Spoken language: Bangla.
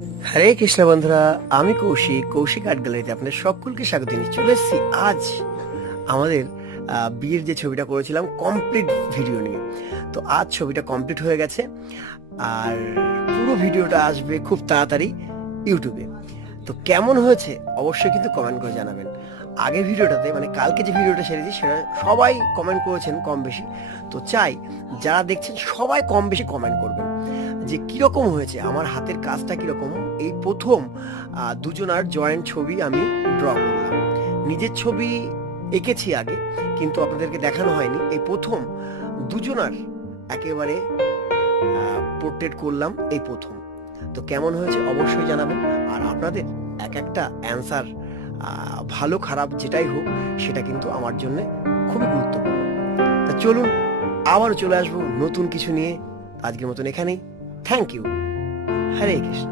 হরে কৃষ্ণ বন্ধুরা, আমি কৌশিক আর্ট গ্যালারিতে আপনাদের সকলকে স্বাগত জানিয়ে চলে এসেছি আজ আমাদের বিয়ের যে ছবিটা করেছিলাম কমপ্লিট ভিডিও নিয়ে। তো আজ ছবিটা কমপ্লিট হয়ে গেছে আর পুরো ভিডিওটা আসবে খুব তাড়াতাড়ি ইউটিউবে। তো কেমন হয়েছে অবশ্যই কিন্তু কমেন্ট করে জানাবেন। আগের ভিডিওটাতে মানে কালকে যে ভিডিওটা ছেড়েছি সেটা সবাই কমেন্ট করেছেন কম বেশি। তো চাই যারা দেখছেন সবাই কম বেশি কমেন্ট করবেন যে কিরকম হয়েছে, আমার হাতের কাজটা কিরকম। এই প্রথম দুজনার জয়েন্ট ছবি আমি ড্র করলাম। নিজের ছবি এঁকেছি আগে, কিন্তু আপনাদেরকে দেখানো হয়নি। এই প্রথম দুজনার একেবারে পোর্ট্রেট করলাম, এই প্রথম। তো কেমন হয়েছে অবশ্যই জানাবেন। আর আপনাদের এক একটা অ্যান্সার, ভালো খারাপ যেটাই হোক, সেটা কিন্তু আমার জন্য খুবই গুরুত্বপূর্ণ। তা চলুন আবারও চলে আসবো নতুন কিছু নিয়ে। আজকের মতন এখানেই। Thank you. হরে কৃষ্ণ।